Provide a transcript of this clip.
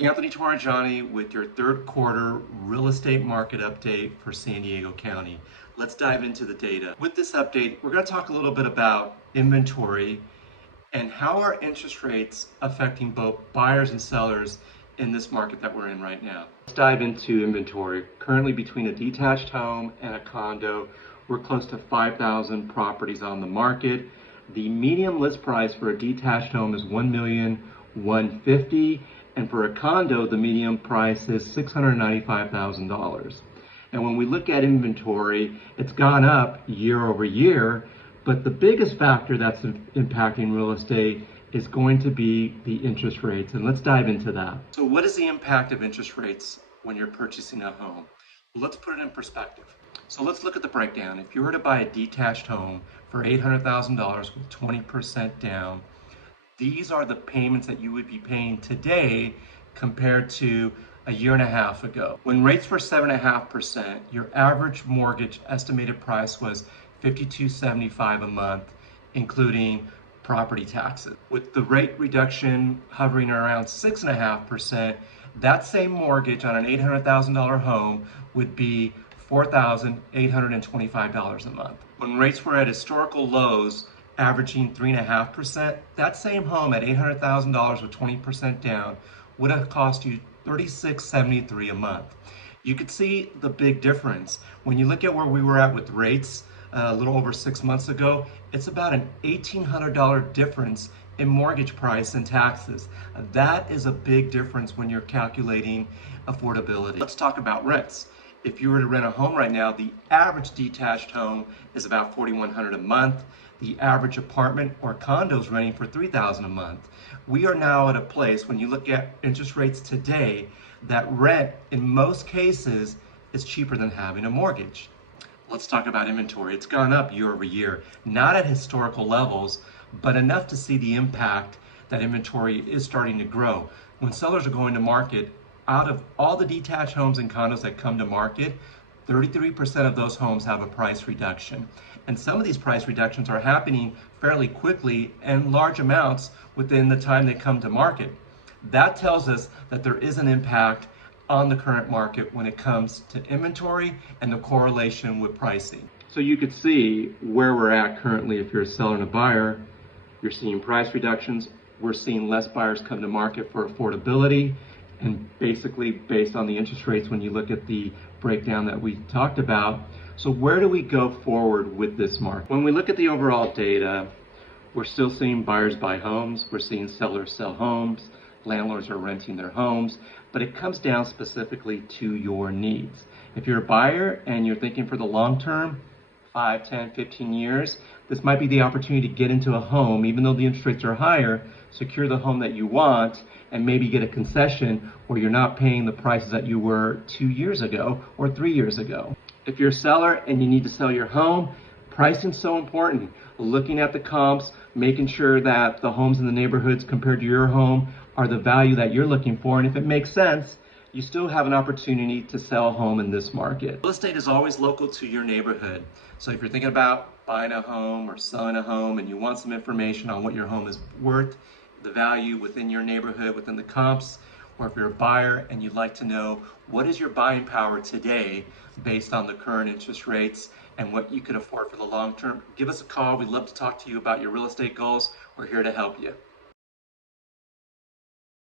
Anthony Torrigiani with your third quarter real estate market update for San Diego County. Let's dive into the data. With this update, we're going to talk a little bit about inventory and how are interest rates affecting both buyers and sellers in this market that we're in right now. Let's dive into inventory. Currently between a detached home and a condo, we're close to 5,000 properties on the market. The median list price for a detached home is $1,150,000, and for a condo, the median price is $695,000. And when we look at inventory, it's gone up year over year, but the biggest factor that's impacting real estate is going to be the interest rates. And let's dive into that. So what is the impact of interest rates when you're purchasing a home? Well, let's put it in perspective. So let's look at the breakdown. If you were to buy a detached home for $800,000 with 20% down, these are the payments that you would be paying today compared to a year and a half ago. When rates were 7.5%, your average mortgage estimated price was $52.75 a month, including property taxes. With the rate reduction hovering around 6.5%, that same mortgage on an $800,000 home would be $4,825 a month. When rates were at historical lows, averaging 3.5%, that same home at $800,000 with 20% down would have cost you $36.73 a month. You could see the big difference. When you look at where we were at with rates a little over 6 months ago, it's about an $1,800 difference in mortgage price and taxes. That is a big difference when you're calculating affordability. Let's talk about rents. If you were to rent a home right now, the average detached home is about $4,100 a month. The average apartment or condo is renting for $3,000 a month. We are now at a place, when you look at interest rates today, that rent in most cases is cheaper than having a mortgage. Let's talk about inventory. It's gone up year over year, not at historical levels, but enough to see the impact that inventory is starting to grow. When sellers are going to market, out of all the detached homes and condos that come to market, 33% of those homes have a price reduction. And some of these price reductions are happening fairly quickly and large amounts within the time they come to market. That tells us that there is an impact on the current market when it comes to inventory and the correlation with pricing. So you could see where we're at currently. If you're a seller and a buyer, you're seeing price reductions. We're seeing less buyers come to market for affordability. And basically based on the interest rates, when you look at the breakdown that we talked about. So where do we go forward with this market? When we look at the overall data, we're still seeing buyers buy homes. We're seeing sellers sell homes. Landlords are renting their homes, but it comes down specifically to your needs. If you're a buyer and you're thinking for the long term, 5, 10, 15 years, this might be the opportunity to get into a home, even though the interest rates are higher, secure the home that you want, and maybe get a concession where you're not paying the prices that you were 2 years ago or 3 years ago. If you're a seller and you need to sell your home, pricing's so important. Looking at the comps, making sure that the homes in the neighborhoods compared to your home are the value that you're looking for, and if it makes sense, you still have an opportunity to sell a home in this market. Real estate is always local to your neighborhood. So if you're thinking about buying a home or selling a home and you want some information on what your home is worth, the value within your neighborhood, within the comps, or if you're a buyer and you'd like to know what is your buying power today based on the current interest rates and what you could afford for the long term, give us a call. We'd love to talk to you about your real estate goals. We're here to help you.